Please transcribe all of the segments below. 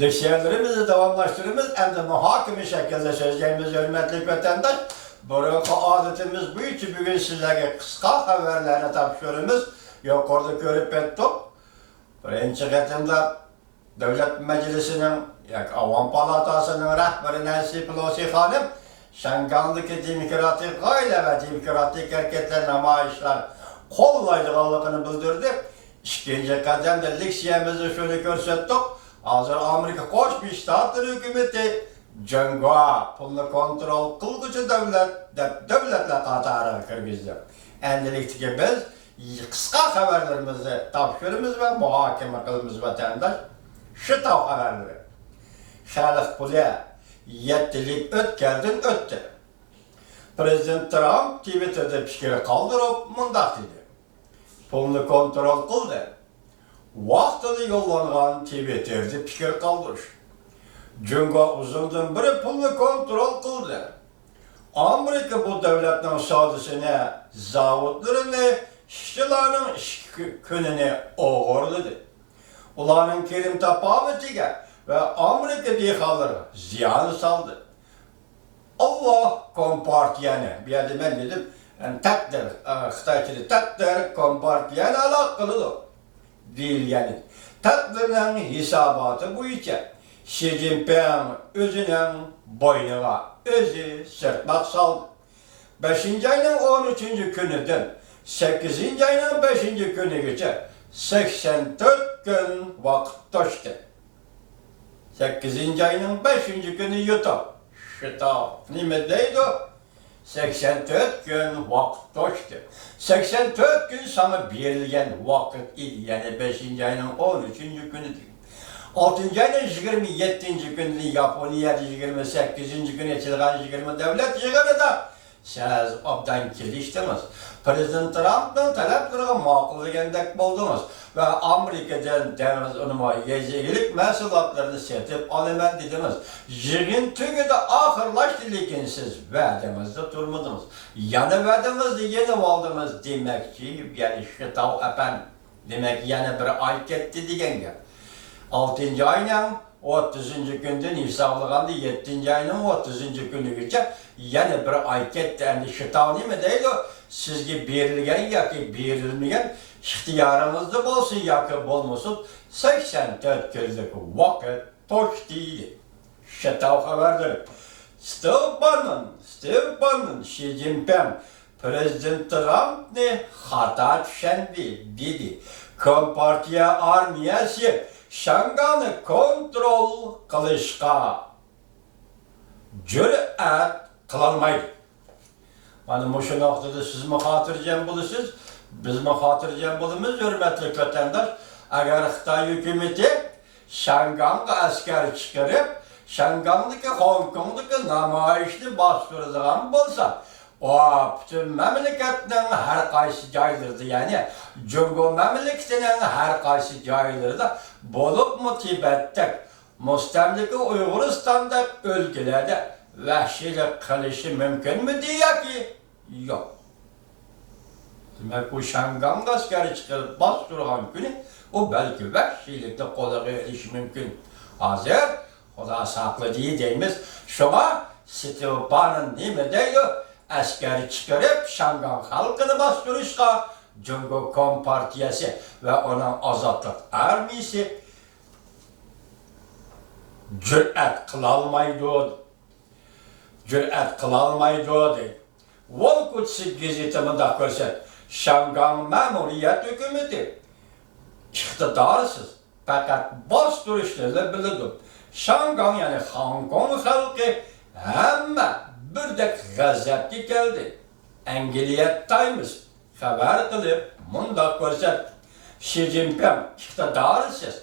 Leksiyonlarımızı devamlaştırırız hem de muhakeme şekilde söyleyeceğimiz hürmetli vatandaş. Buranın adetimiz bu için bugün sizlere kısa haberlerine tapşırıyoruz. Yukarıda görüp ettik. Birinci katında Devlet Meclisi'nin, Avam Palatası'nın rehberi Nancy Pelosi Hanım, Şangan'daki demokratik gayle ve demokratik hareketler namayişler kollayıcılığını bildirdi. İkinci kademde leksiyemizi şöyle görsettik. Hazır Amerika Koçmuş Ştatları hükümeti Cengua pulunu kontrol kılgıcı devletler katarı kırgızdı. Endilikti biz kısa haberlerimizi tapşırımız ve muhakeme kılımız vatandaş. Şu tav haberleri. Şalık pulu yettilik ötkeldin öttü. Prezident Trump Twitter'da fikir kaldırıp mındak dedi. Pulunu kontrol kıldı. Vaxtında yollanan Twitter'da fikir kaldırış. Cunga uzundan biri pulunu kontrol kıldı. Amerika bu devletin sadisini, zavutlarını, işçilerin iş gününü oğurladı. Ulanın kerim tapavetiga ve Amerika dihaları ziyanı saldı. Allah kompartiyeni, bir yerde ben dedim, yani takdir, Xitayçıda takdir kompartiyeni alakalıdır. Değil yani. Takdirinin hesabatı bu için Xi Jinping özünün boynuna özü sırtmak saldı. 5. ayının 13. günüdün 8. ayının 5. günü geçe 84 gün vakit geçti. 8. ayının 5. günü yutup şıta nimedeydi? 84 gün vakit geçti. 84 gün sana verilgen vakit idi. Yani 5. ayının 13. günü. 6. ayının 27. günü Japonya'da 28. günü açılgan 20 devlet yığını da siz obdan kiliştiniz. Prezident Trump'ın taleplerine makul degendek buldunuz ve Amerika'dan deniz önüme yiyeceklik mesulatlarını setip alımen dediniz. Yığın tügüde ahırlaştı lekin siz verdiğinizde durmadınız. Yani verdiğinizde yeni aldınız demek ki yani şıtav efendim demek yani bir ay gitti degen gibi. 6. ayının 30. günden hesaplandı 7. ayının 30. günü geçe yani bir ay gitti. Yani şıtav değil mi değil o? Sizge berilgen ya ki berilmeyen ihtiyarınızda olsun ya ki olmasın 84 günlük vakit boş değil. Şıtav haberdir. Steve Bannon, Xi Jinping, Prezident Trump ne hata düşendi dedi. Kompartiya armiyası Şangan'ı kontrol kılışka cüret kılanmaydı. Bana şu noktada siz mi hatırlayan bulursunuz, biz mi hatırlayan buluruz hürmetli vatandaş. Eğer Xitay hükümeti Şangan'da asker çıkarıp Şangan'daki Hong Kong'daki namayişli bastırılan bolsa o bütün memleketin her kaysi caylardı yani Cumhur memleketinin her kaysi caylarında bolup mu Tibet'te Mustamliki Uyguristan'da ülkelerde vahşilik kılışı mümkün mü diye ki yok. Demek bu Şangan askeri çıkarıp bastırılan günü o belki vahşilikte kolay eriş mümkün. Hazır o da saklı değil deyimiz. Şuna Steve Bannon değil mi diyor? Askeri çıkarıp Şangan halkını bastırışka Cumhur Kompartiyası ve onun azatlık armisi cüret kılalmaydı. Cüret kılalmaydı dedi. Volkutsi gazeteminde görset Şangan memuriyet hükümeti iktidarsız fakat bastırışlarla bilirdim. Şangan yani Hong Kong halkı hemen bir de gazetki geldi. Engeliyet Times haber kılıp munda görset Xi Jinping iktidarsız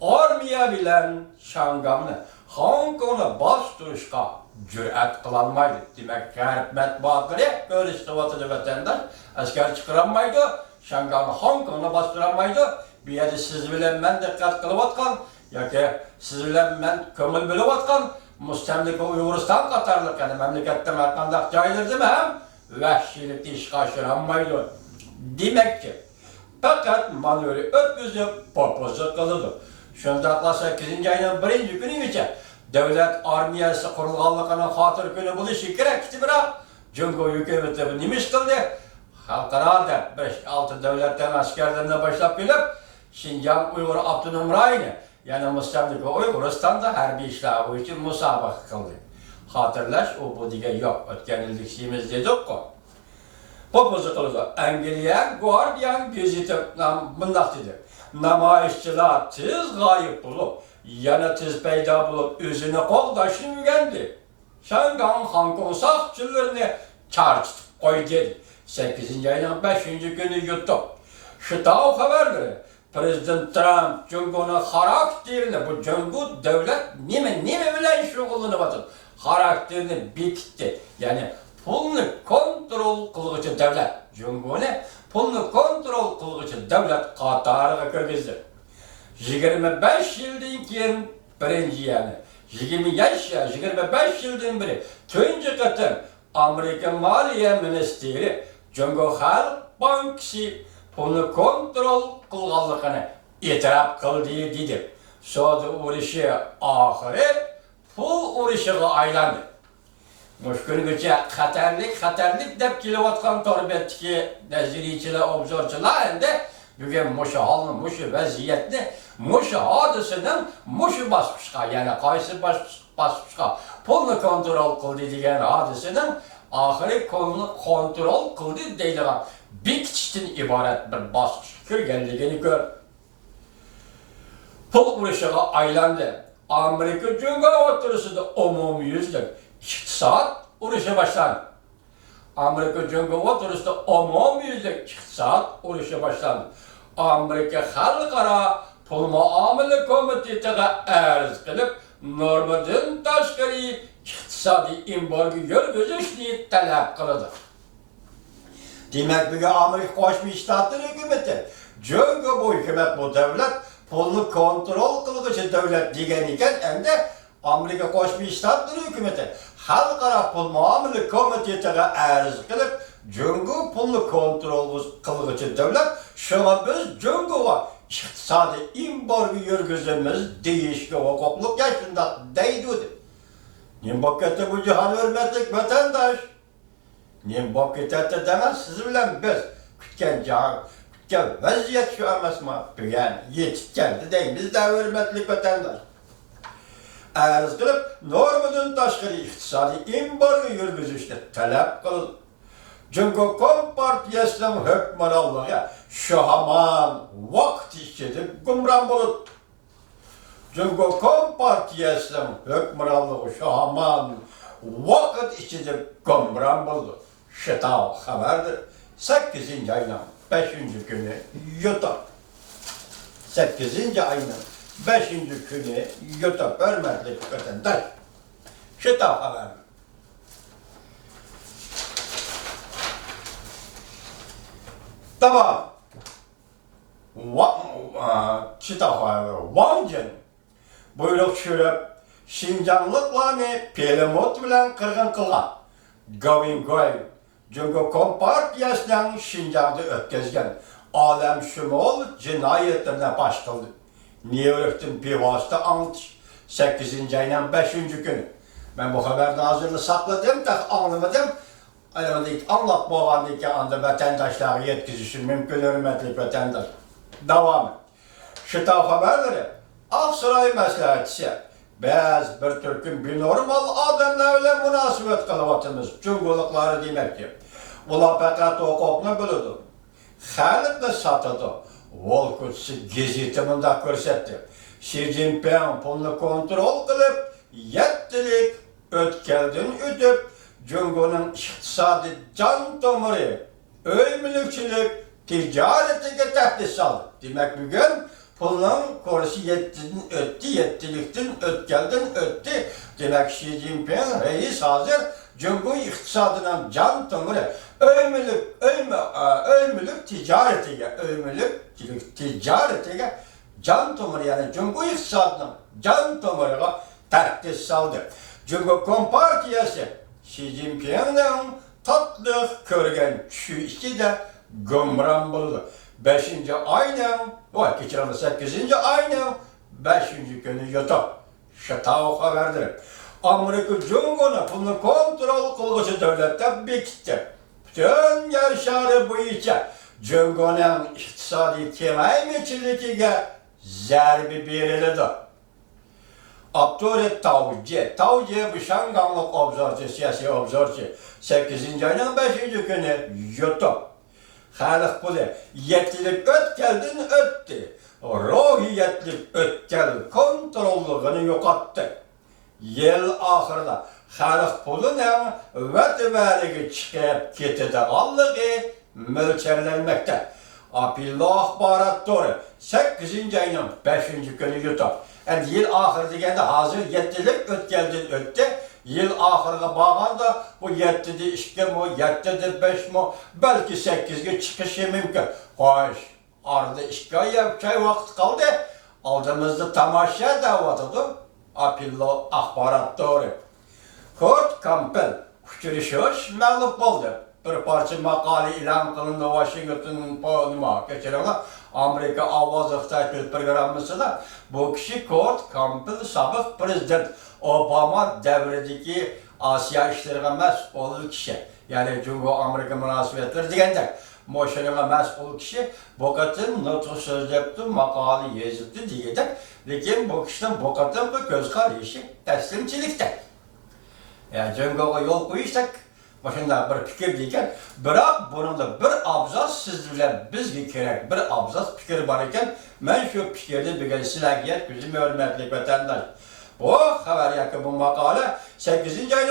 armiya bilen Şangan'ı Hong Kong'a bastırışka cüret kılanmaydı. Demek ki matbuatları görüştü vatandaş vatandaş asker çıkaranmaydı. Şangan'ı Hong Kong'a bastıramaydı. Bir yerde siz bilen ben dikkat kılıvatkan ya ki siz bilen ben kömül bölüvatkan Mustamliki Uygurustan Katarlık yani memleketten arkandak cayılır değil mi hem? Vahşilikte iş kaçıranmaydı. Demek ki fakat manevri ötküzüp popozu kılıdı. Şundaqla 8-nji aýynyň 1-nji güniňçe döwlet armiýasy kurulganlygyna hatyr güni bulyşy kerekdi, birak Jöngo hökümeti bu nime iş kıldy? Halkara da 5-6 döwletden askerlerine başlap gelip Şinjan Uygur Abdunum Raýyny, yani Mustamlika Uyguristanda harbiy işler üçin musabaka kıldı. Hatırlaş, o bu dige yok. Ötken ildik şeyimiz dedik ko. Bu bozukluğu Angliya Guardian gazeti bundak dedi. Namayişçiler tez gayip bulup, yana tez peyda bulup özüne koldaşını ügendi. Şangan Hong sakçılarını çağırdı, koy dedi. 8-nji aýynyň 5-nji güni ýutdy. Şitaw haberleri. Prezident Trump Jöngo'nun karakterini, bu Jöngo devlet nime bilen şugulanyp atyp. Karakterini bekitdi. Yani pulny kontrol kılgıcı devlet. Jöngo'nu pulny kontrol kılgıcı devlet kataryna kirgizdi. 25 ýyldan keyin birinji yani 20 yaş ya 25 ýyldan beri tönji gaty Amerika Maliýe Ministeri Jöngo Halk Bankasy pulny kontrol kılganlygyny etirap kıldy dedi. Soda uruşy ahyry pul uruşyga aýlandy. Muşkünüçe hatarlik dep kilewatkan torbetki neziriçiler, obzorçular ende bugün muşu halını, muşu vaziyetini, muşu hadisinin muşu basmışka, yani kaysı basmışka pulnu kontrol kıldı diyen hadisinin ahiri kontrol kıldı deyilgen bir kişiden ibaret bir basmış kirgenliğini gör. Pul uruşuğa aylandı. Amerika Cumhuriyeti oturusunda umumiyüzlük iktisat uruşa başlandı. Amerika Cumhuriyeti oturusunda umumiyüzlük iktisat uruşa başlandı. Amerika Halkara Pul Muamele Komiteti'ne arz kılıp normalden taşkari iktisadi embargo yürgüzüşünü talep kıldı. Demek bugün Amerika Koşmuş Ştatları hükümeti, çünkü bu hükümet, bu devlet pulunu kontrol kılıgıcı devlet diyen iken hem de Amerika Koşmuş Ştatları hükümeti Halkara Pul Muamele Komiteti'ne arz kılıp çünkü pulunu kontrol kılıgıcı devlet, şuna biz Cungu'ya iktisadi embargo yürgüzümüz değişik hukukluk yaşında deydi. Nim bakıtı bu cihan hürmetlik vatandaş. Nim bakıtı demez siz bilen biz kütken cihan, kütken vaziyet şu emasma büyen yetip geldi deyimiz de hürmetlik vatandaş. Arz kılıp normadan taşkari iktisadi embargo yürgüzüşte talep kıldı. Çünkü Kompartiyasının hükmünallığı şu haman vakt içinde gümran bulut. Çünkü Kompartiyasının hükmünallığı şu haman vakt içinde gümran bulut. Şitav haberdir. 8-nji aýynyň 5-nji günü ýutup. 8-nji aýynyň 5-nji günü ýutup hörmetlik vatandaş. Şitav haberdir. Tamam. Wang Jin buyruk çürüp Şinjanlıklarını pelemot bilen kırgın kılgan. Gavin Goy, çünkü Kompartiyasının Şinjan'da ötkezgen alem şumol cinayetlerine baş kıldı. New York'tan bevasıta anlatış 8-nji aýynyň 5-nji günü. Ben bu haberde hazırlı sakladım, da anlamadım. Anlat boğandı ki anda vatandaşlara yetkizişin mümkün hürmetlik vatandaş. Devam et. Şitav haberleri Aksaray məsləhətçisi bəzi bir Türk'ün bir normal adamlarla münasibet kılıvatımız cüngülükleri demektir. Ola fakat hukukunu bilirdi. Xalqla satıdı. Volkutsi gezetiminde körsetti. Xi Jinping pulunu kontrol kılıp yettilik ötkeldin ödüp Cungo'nun iktisadi can tomuru, ölmülükçülük, ticaretine tehdit saldı. Demek bugün pulun korusu yettilikten ötkeldin öttü. Demek Xi Jinping reis hazır Cungo iktisadının can tomuru, ölmülük ticaretine can tomuru, yani Cungo iktisadının can tomuruna tehdit saldı. Cungo Kompartiyası Xi Jinping'in tatlı körgen şu iki de gümran buldu. 5-nji aýynyň, geçen 8-nji aýynyň 5. günü yutup Şitao haberdir. Amerika Cumhurbaşkanı bunu kontrol kılgıcı devlette bekitdi. Bütün yer şarı boyunca Cumhurbaşkanı'nın iktisadi temaymeçiliğine zerbi verildi. Abdurrahman Tavcı bu Şanganglık obzorcu, siyasi obzorcu 8. ayının 5. günü yutup Xalq pulu 7'lik ötkelden öttü. Ruhiyetlik ötkel kontrollüğünü yokattı. Yıl ahırda xalq pulunun vətibəligi çıxıb ketidəğallığı mölçərlənməkdə. Apilli axbarat doğru 8. ayının 5. günü yutup. Yani yıl ahır degende hazır 7'lik ötkelden öttü. Yıl ahırına bağanda bu 7'de 2 mi, 7'de 5 mi, belki 8'e çıkışı mümkün. Hoş, arada 2 ay vakit kaldı. Aldığımızda tamaşa davatıdır. Apilli axbarat doğru. Kurt Campbell uçuruşuş mağlup oldu. Bir parça makale ilan kılındı Washington Post'uma. Geçen Amerika Avaz İxtisas programısında bu kişi Kurt Campbell sabık prezident Obama devredeki Asya işlerine mesul kişi. Yani Cumhur Amerika münasebetleri degende. Moşenine mesul kişi Bokat'ın nutku sözlepti, makale yazıptı diyecek. Lakin bu kişiden Bokat'ın bu göz karayışı teslimçilikte. Yani Cumhur'a yol koyuşsak, başında bir fikir deyken, bırak bunun da bir abzas sizlerle bizge gerek bir abzas fikir var iken, ben şu fikirde bir silahiyet bizim hürmetli vatandaş. Bu haber yakın bu makale 8. ayının